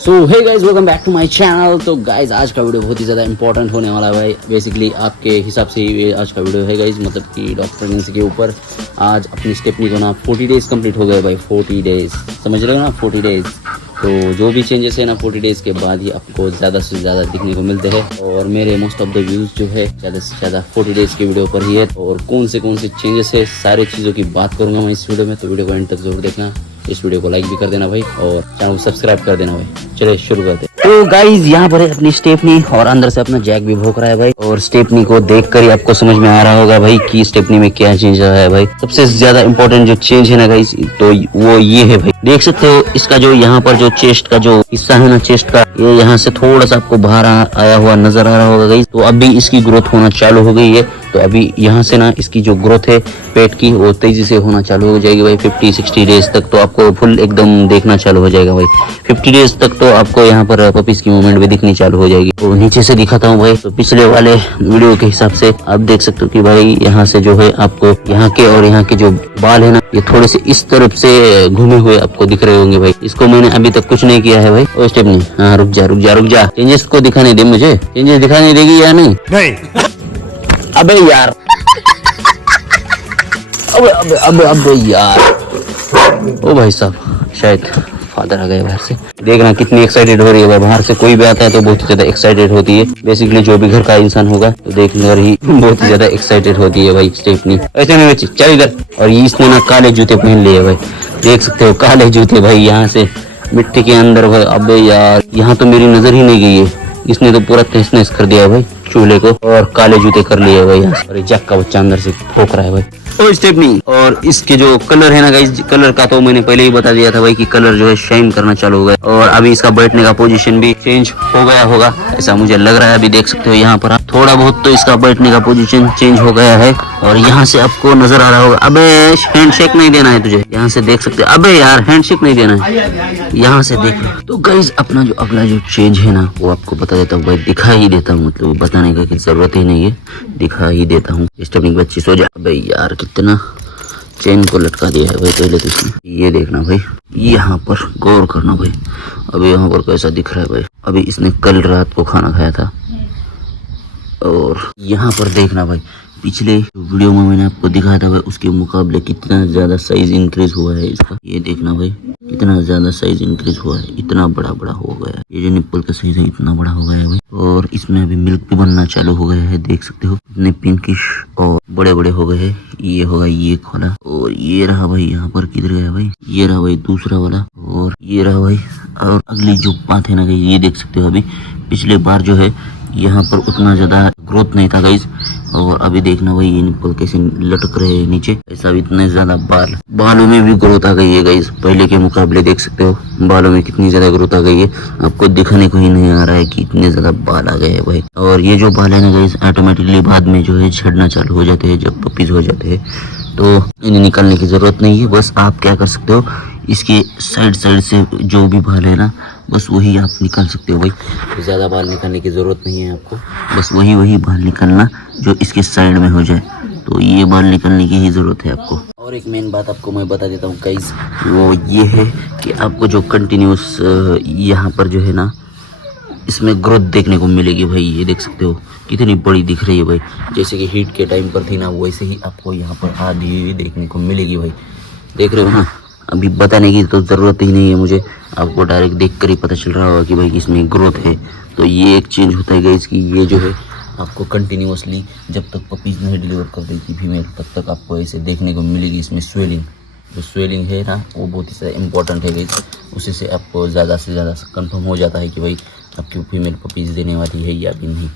So hey guys welcome back to my channel. तो guys आज का वीडियो बहुत ही ज़्यादा इंपॉर्टेंट होने वाला है भाई। बेसिकली आपके हिसाब से ही आज का वीडियो है गाइज, मतलब कि डॉक्टर प्रेगनेंसी के ऊपर। आज अपनी स्टेपनी को ना 40 डेज कंप्लीट हो गए भाई। 40 डेज समझ रहे हो ना, 40 डेज। तो जो भी चेंजेस है ना 40 डेज के बाद ही आपको ज़्यादा से ज़्यादा दिखने को मिलते हैं। और मेरे मोस्ट ऑफ द व्यूज़ जो है ज़्यादा से ज़्यादा 40 डेज के वीडियो पर ही है। और कौन से चेंजेस है सारी चीज़ों की बात करूँगा मैं इस वीडियो में। तो वीडियो को एंड तक जरूर देखना। इस वीडियो को लाइक भी कर देना भाई और चैनल को सब्सक्राइब कर देना भाई। चलिए शुरू करते हैं। तो गाइज यहाँ पर है अपनी स्टेपनी और अंदर से अपना जैक भी भौंक रहा है भाई। और स्टेपनी को देखकर ही आपको समझ में आ रहा होगा भाई कि स्टेपनी में क्या चेंज आया है भाई। सबसे ज्यादा इंपॉर्टेंट जो चेंज है ना गाइज, तो वो ये है भाई। देख सकते हो इसका जो यहाँ पर जो चेस्ट का जो हिस्सा है ना, चेस्ट का, ये यहाँ से थोड़ा सा आपको बाहर आया हुआ नजर आ रहा होगा गाइज। तो अभी इसकी ग्रोथ होना चालू हो गई है। तो अभी यहाँ से ना इसकी जो ग्रोथ है पेट की वो तेजी से होना चालू हो जाएगी भाई। 50-60 डेज तक तो आपको फुल एकदम देखना चालू हो जाएगा भाई। 50 डेज तक तो आपको यहाँ पर पपीज की मूवमेंट भी दिखनी चालू हो जाएगी। तो नीचे से दिखाता हूँ भाई। तो पिछले वाले वीडियो के हिसाब से आप देख सकते हो कि भाई यहाँ से जो है आपको यहाँ के और यहाँ के जो बाल है ना, ये थोड़े से इस तरफ से घूमे हुए आपको दिख रहे होंगे भाई। इसको मैंने अभी तक कुछ नहीं किया है भाई। ओ स्टेप नहीं, हाँ रुक जा चेंजेस को दिखाने दे मुझे। चेंजेस दिखाने देगी या नहीं? अबे यार अबे यार। ओ भाई साहब, शायद फादर आ गए बाहर से। देखना कितनी एक्साइटेड हो रही है भाई। बाहर से कोई भी आता है तो बहुत ही ज्यादा एक्साइटेड होती है। बेसिकली जो भी घर का इंसान होगा तो देखकर ही बहुत ही ज्यादा एक्साइटेड होती है भाई स्टेपनी। ऐसे नहीं बच्ची, चल इधर। और इसने ना काले जूते पहन लिए भाई। देख सकते हो काले जूते भाई, यहाँ से मिट्टी के अंदर भाई। अबे यार यहाँ तो मेरी नजर ही नहीं गई है। इसने तो पूरा तहस नहस कर दिया भाई चूल्हे को। और काले जूते कर लिए भाई यहाँ। और जैक का बच्चा अंदर से ठोक रहा है भाई। ओ स्टेपनी। और इसके जो कलर है ना गाइस, कलर का तो मैंने पहले ही बता दिया था भाई कि कलर जो है शाइन करना चालू हो गया। और अभी इसका बैठने का पोजीशन भी चेंज हो गया होगा, ऐसा मुझे लग रहा है। अभी देख सकते हो यहाँ पर आप थोड़ा बहुत तो इसका बैठने का पोजीशन चेंज हो गया है। और यहाँ से आपको नजर आ रहा होगा। अबे हैंडशेक नहीं देना है तुझे, यहाँ से देख सकते हो। अबे यार हैंडशेक नहीं देना है, यहाँ से देख। तो गाइस अपना जो अगला जो चेंज है ना वो आपको बता देता हूँ भाई। दिखा ही देता हूँ, मतलब बताने का जरूरत ही नहीं है, दिखा ही देता हूँ। स्टेपनी बच्ची सो जा। अबे यार कितना चेन को लटका दिया है भाई पहले तो इसने। ये देखना भाई, यहाँ पर गौर करना भाई। अभी यहाँ पर कैसा दिख रहा है भाई। अभी इसने कल रात को खाना खाया था। और यहाँ पर देखना भाई, पिछले वीडियो में मैंने आपको दिखाया था भाई, उसके मुकाबले कितना ज्यादा साइज इंक्रीज हुआ है इसका। ये देखना भाई कितना ज्यादा साइज इंक्रीज हुआ है, इतना बड़ा हो गया है। ये जो निप्पल का साइज है इतना बड़ा हो गया है भाई। और इसमें अभी मिल्क भी बनना चालू हो गया है, देख सकते हो। इतने पिंकिश और बड़े बड़े हो गए हैं। ये होगा ये खोला। और ये रहा भाई, यहाँ पर किधर गया भाई, ये रहा भाई दूसरा वाला। और ये रहा भाई। और अगली जो बात है ना गाइस, ये देख सकते हो अभी पिछले बार जो है यहाँ पर उतना ज्यादा ग्रोथ नहीं था गाइस। और अभी देखना भाई ये निप्पल कैसे लटक रहे हैं नीचे। ऐसा इतने ज्यादा बालों में भी ग्रोथ आ गई है गाइस पहले के मुकाबले। देख सकते हो बालों में कितनी ज्यादा ग्रोथ आ गई है। आपको दिखाने को ही नहीं आ रहा है कि इतने ज्यादा बाल आ गए हैं भाई। और ये जो बाल है ना गाइस ऑटोमेटिकली बाद में जो है झड़ना चालू हो जाते हैं जब पपीज हो जाते हैं। तो इन्हें निकालने की जरूरत नहीं है। बस आप क्या कर सकते हो, इसके साइड से जो भी बाल है ना बस वही आप निकाल सकते हो भाई। तो ज़्यादा बाल निकालने की ज़रूरत नहीं है आपको। बस वही बाल निकालना जो इसके साइड में हो जाए। तो ये बाल निकालने की ही ज़रूरत है आपको। और एक मेन बात आपको मैं बता देता हूँ गाइस, वो ये है कि आपको जो कंटिन्यूस यहाँ पर जो है ना इसमें ग्रोथ देखने को मिलेगी भाई। ये देख सकते हो कितनी बड़ी दिख रही है भाई। जैसे कि हीट के टाइम पर थी ना वैसे ही आपको यहाँ पर आधी हुई देखने को मिलेगी भाई। देख रहे हो ना, अभी बताने की तो ज़रूरत ही नहीं है मुझे, आपको डायरेक्ट देखकर ही पता चल रहा होगा कि भाई इसमें ग्रोथ है। तो ये एक चेंज होता है गाइस कि ये जो है आपको कंटिन्यूअसली जब तक पपीज नहीं डिलीवर कर देती फीमेल तब तक आपको ऐसे देखने को मिलेगी। इसमें स्वेलिंग, जो स्वेलिंग है ना वो बहुत ही ज़्यादा इंपॉर्टेंट है गाइस। उसी से आपको ज़्यादा से ज़्यादा कंफर्म हो जाता है कि भाई आपकी फीमेल पपीज देने वाली है या भी नहीं।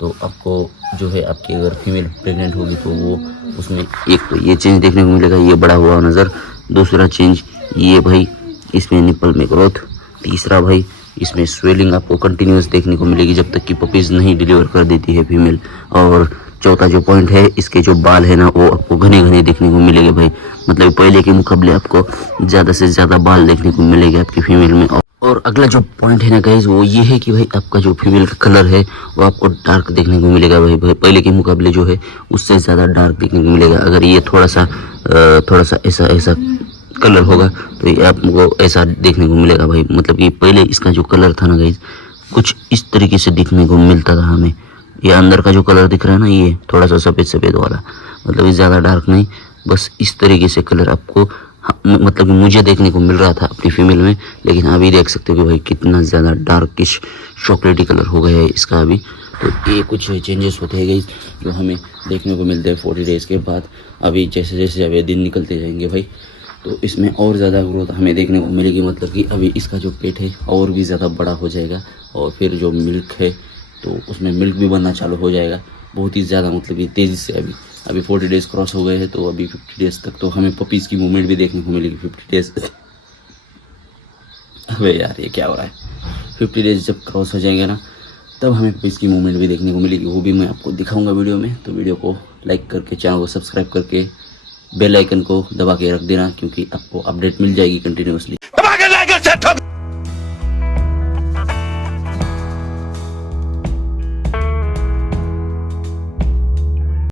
तो आपको जो है आपकी अगर फीमेल प्रेग्नेंट होगी तो वो उसमें एक तो ये चेंज देखने को मिलेगा, ये बड़ा हुआ नज़र। दूसरा चेंज ये भाई इसमें निप्पल में ग्रोथ। तीसरा भाई इसमें स्वेलिंग आपको कंटिन्यूस देखने को मिलेगी जब तक कि पपीज नहीं डिलीवर कर देती है फीमेल। और चौथा जो पॉइंट है, इसके जो बाल है ना वो आपको घने देखने को मिलेंगे भाई। मतलब पहले के मुकाबले आपको ज़्यादा से ज़्यादा बाल देखने को मिलेंगे आपकी फीमेल में। और अगला जो पॉइंट है ना गाइज वो ये है कि भाई आपका जो फीमेल का कलर है वो आपको डार्क देखने को मिलेगा भाई। पहले के मुकाबले जो है उससे ज़्यादा डार्क देखने को मिलेगा। अगर ये थोड़ा सा ऐसा कलर होगा तो ये आपको ऐसा देखने को मिलेगा भाई। मतलब कि पहले इसका जो कलर था ना गाइज, कुछ इस तरीके से दिखने को मिलता था हमें। ये अंदर का जो कलर दिख रहा है ना, ये थोड़ा सा सफ़ेद सफ़ेद वाला, मतलब ये ज़्यादा डार्क नहीं, बस इस तरीके से कलर आपको मतलब कि मुझे देखने को मिल रहा था अपनी फीमेल में। लेकिन अभी देख सकते हो कि भाई कितना ज़्यादा डार्किश चॉकलेटी कलर हो गया है इसका अभी। तो ये कुछ चेंजेस होते हैं गाइस जो हमें देखने को मिलते हैं 40 डेज़ के बाद। अभी जैसे जैसे अब ये दिन निकलते जाएंगे भाई, तो इसमें और ज़्यादा ग्रोथ हमें देखने को मिलेगी। मतलब कि अभी इसका जो पेट है और भी ज़्यादा बड़ा हो जाएगा, और फिर जो मिल्क है तो उसमें मिल्क भी बनना चालू हो जाएगा बहुत ही ज़्यादा, मतलब कि तेज़ी से। अभी 40 डेज़ क्रॉस हो गए हैं, तो अभी 50 डेज़ तक तो हमें पपीज़ की मूवमेंट भी देखने को मिलेगी। 50 डेज़ अबे यार ये क्या हो रहा है, 50 डेज़ जब क्रॉस हो जाएंगे ना, तब हमें पपीज़ की मूवमेंट भी देखने को मिलेगी। वो भी मैं आपको दिखाऊंगा वीडियो में। तो वीडियो को लाइक करके, चैनल को सब्सक्राइब करके, बेल आइकन को दबा के रख देना, क्योंकि आपको अपडेट मिल जाएगी कंटिन्यूसली।